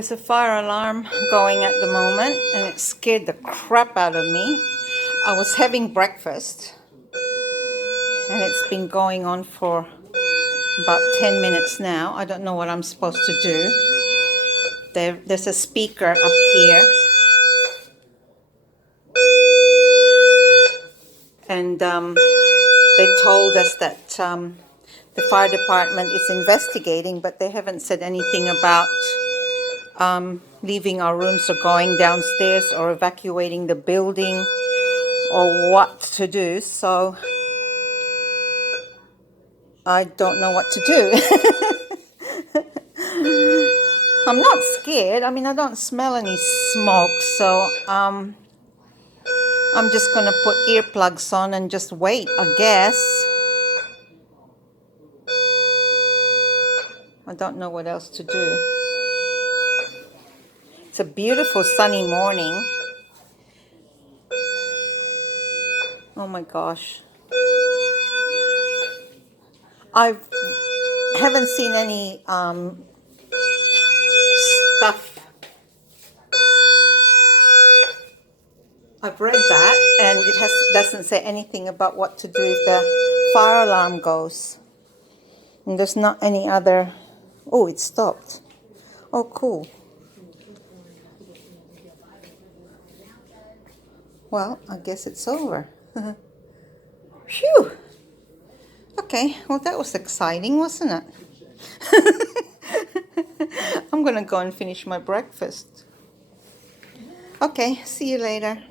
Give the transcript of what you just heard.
There's a fire alarm going at the moment and it scared the crap out of me. I was having breakfast and it's been going on for about 10 minutes now. I don't know what I'm supposed to do. There's a speaker up here. And they told us that the fire department is investigating, but they haven't said anything about leaving our rooms or going downstairs or evacuating the building or what to do. So I don't know what to do. I'm not scared. I mean, I don't smell any smoke, so I'm just gonna put earplugs on and just wait, I guess. I don't know what else to do. It's a beautiful sunny morning. Oh my gosh. I haven't seen any stuff. I've read that and it doesn't say anything about what to do if the fire alarm goes. And there's not any other. Oh, it stopped. Oh, cool. Well, I guess it's over. Phew. Okay, well that was exciting, wasn't it? I'm gonna go and finish my breakfast. Okay, see you later.